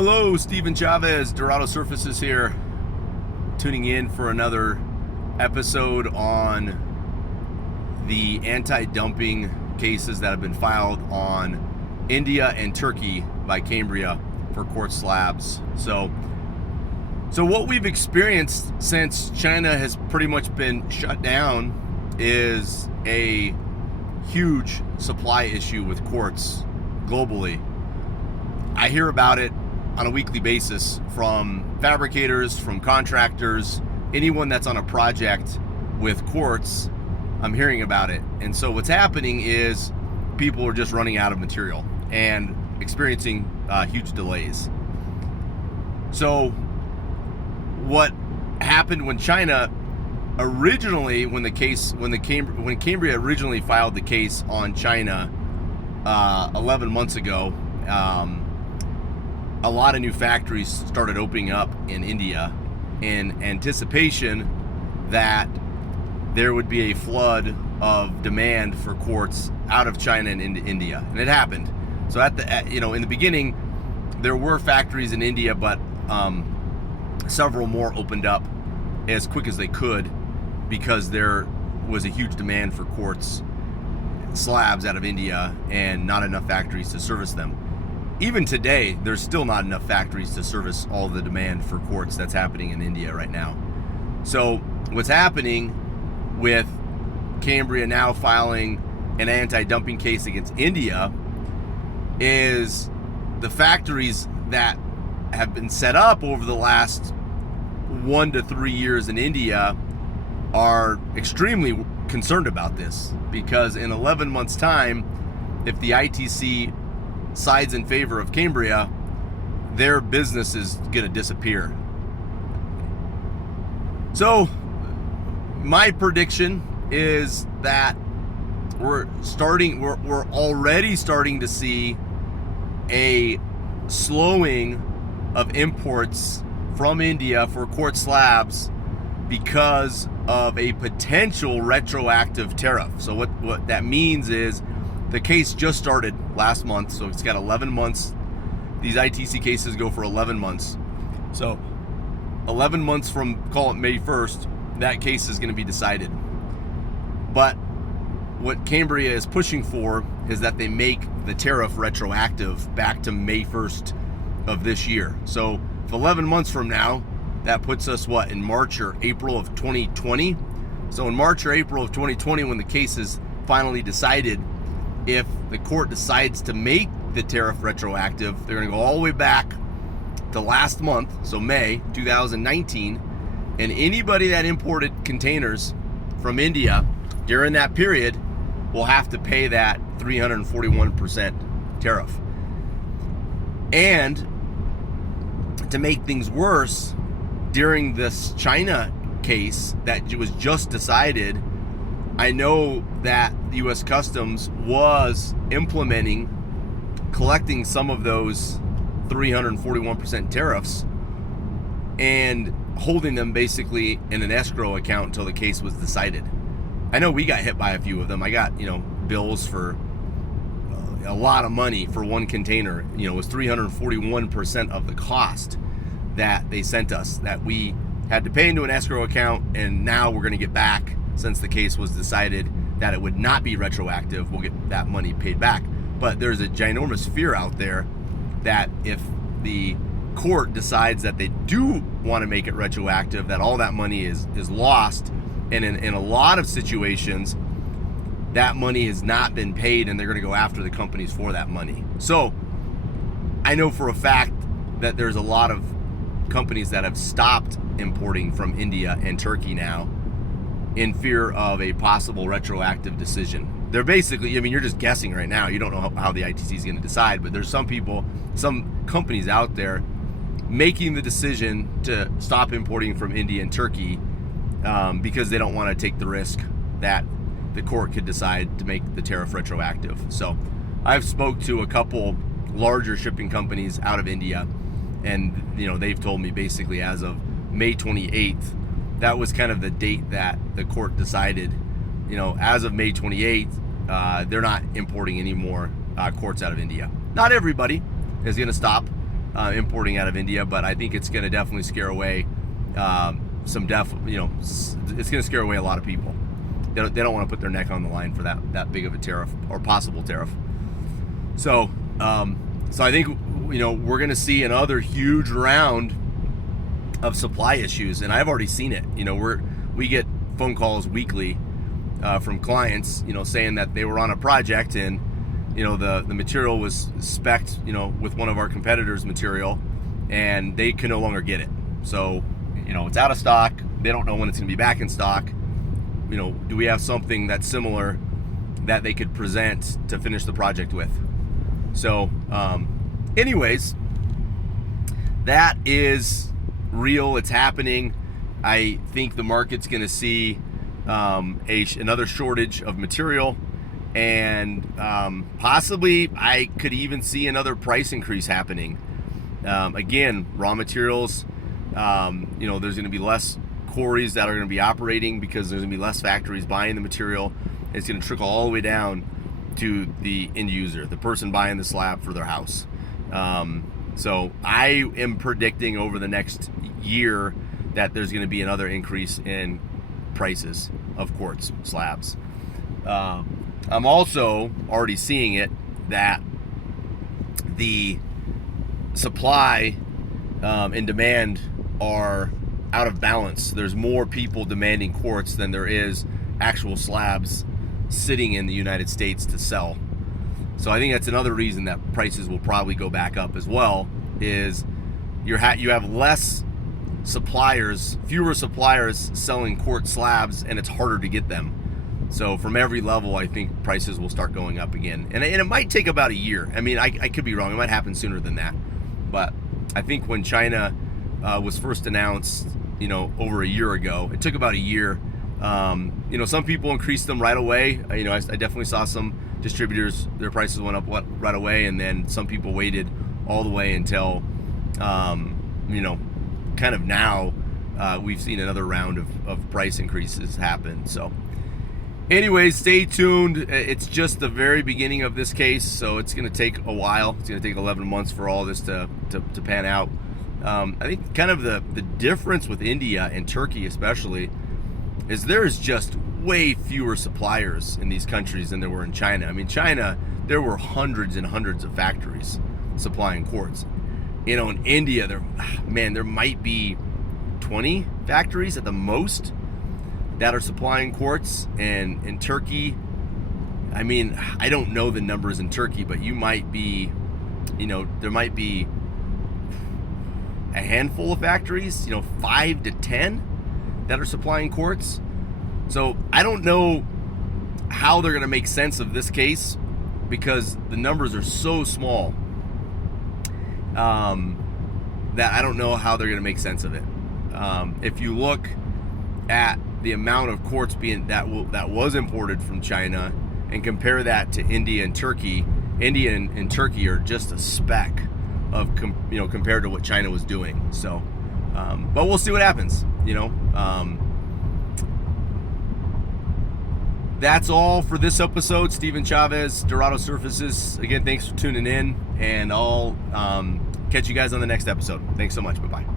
Hello, Steven Chavez, Dorado Surfaces here, tuning in for another episode on the anti-dumping cases that have been filed on India and Turkey by Cambria for quartz slabs. So what we've experienced since China has pretty much been shut down is a huge supply issue with quartz globally. I hear about it on a weekly basis from fabricators, from contractors, anyone that's on a project with quartz. I'm hearing about it. And so what's happening is people are just running out of material and experiencing huge delays. So what happened when China originally, when Cambria originally filed the case on China 11 months ago, a lot of new factories started opening up in India in anticipation that there would be a flood of demand for quartz out of China and into India, and it happened. So in the beginning, there were factories in India, but several more opened up as quick as they could because there was a huge demand for quartz slabs out of India and not enough factories to service them. Even today, there's still not enough factories to service all the demand for quartz that's happening in India right now. So what's happening with Cambria now filing an anti-dumping case against India is the factories that have been set up over the last 1 to 3 years in India are extremely concerned about this, because in 11 months' time, if the ITC sides in favor of Cambria, their business is going to disappear. So my prediction is that we're already starting to see a slowing of imports from India for quartz slabs because of a potential retroactive tariff. So what that means is the case just started last month, so it's got 11 months. These ITC cases go for 11 months. So 11 months from, call it May 1st, that case is going to be decided. But what Cambria is pushing for is that they make the tariff retroactive back to May 1st of this year. So if 11 months from now, that puts us in March or April of 2020. So in March or April of 2020, when the case is finally decided, if the court decides to make the tariff retroactive, they're going to go all the way back to last month, so May 2019, and anybody that imported containers from India during that period will have to pay that 341% tariff. And to make things worse, during this China case that was just decided, I know that the U.S. Customs was collecting some of those 341% tariffs and holding them basically in an escrow account until the case was decided. I know we got hit by a few of them. I got, bills for a lot of money for one container. It was 341% of the cost that they sent us that we had to pay into an escrow account, and now we're going to get back. Since the case was decided that it would not be retroactive, we'll get that money paid back. But there's a ginormous fear out there that if the court decides that they do want to make it retroactive, that all that money is lost. And in a lot of situations, that money has not been paid, and they're going to go after the companies for that money. So I know for a fact that there's a lot of companies that have stopped importing from India and Turkey now in fear of a possible retroactive decision. They're basically, you're just guessing right now. You don't know how the ITC is going to decide, but there's some companies out there making the decision to stop importing from India and Turkey because they don't want to take the risk that the court could decide to make the tariff retroactive. So I've spoke to a couple larger shipping companies out of India, and they've told me basically as of May 28th, that was kind of the date that the court decided. As of May 28th, they're not importing any more quartz out of India. Not everybody is going to stop importing out of India, but I think it's going to definitely scare away it's going to scare away a lot of people. They don't want to put their neck on the line for that big of a tariff or possible tariff. So I think we're going to see another huge round of supply issues, and I've already seen it. We get phone calls weekly from clients, saying that they were on a project and the material was spec'd, with one of our competitors' material, and they can no longer get it. So, it's out of stock. They don't know when it's going to be back in stock. Do we have something that's similar that they could present to finish the project with? So, anyways, that is real. It's happening. I think the market's going to see another shortage of material, and possibly I could even see another price increase happening. Again, raw materials, there's going to be less quarries that are going to be operating because there's going to be less factories buying the material. It's going to trickle all the way down to the end user, the person buying the slab for their house. So I am predicting over the next year that there's going to be another increase in prices of quartz slabs. I'm also already seeing it that the supply and demand are out of balance. There's more people demanding quartz than there is actual slabs sitting in the United States to sell. So I think that's another reason that prices will probably go back up as well, is you have less suppliers, fewer suppliers selling quartz slabs, and it's harder to get them. So from every level, I think prices will start going up again. And it might take about a year. I mean, I could be wrong. It might happen sooner than that. But I think when China was first announced, over a year ago, it took about a year. Some people increased them right away. I definitely saw some distributors, their prices went up right away, and then some people waited all the way until, kind of now, we've seen another round of price increases happen. So anyways, stay tuned. It's just the very beginning of this case, so it's going to take a while. It's going to take 11 months for all this to pan out. I think kind of the difference with India and Turkey especially is there's just way fewer suppliers in these countries than there were in China. I mean, China, there were hundreds and hundreds of factories supplying quartz. In India, there might be 20 factories at the most that are supplying quartz. And in Turkey, I mean, I don't know the numbers in Turkey, but you might be, there might be a handful of factories, 5 to 10 that are supplying quartz. So I don't know how they're going to make sense of this case because the numbers are so small that I don't know how they're going to make sense of it. If you look at the amount of quartz that was imported from China and compare that to India and Turkey, India and Turkey are just a speck of compared to what China was doing. So, but we'll see what happens. That's all for this episode. Steven Chavez, Dorado Surfaces. Again, thanks for tuning in, and I'll catch you guys on the next episode. Thanks so much. Bye-bye.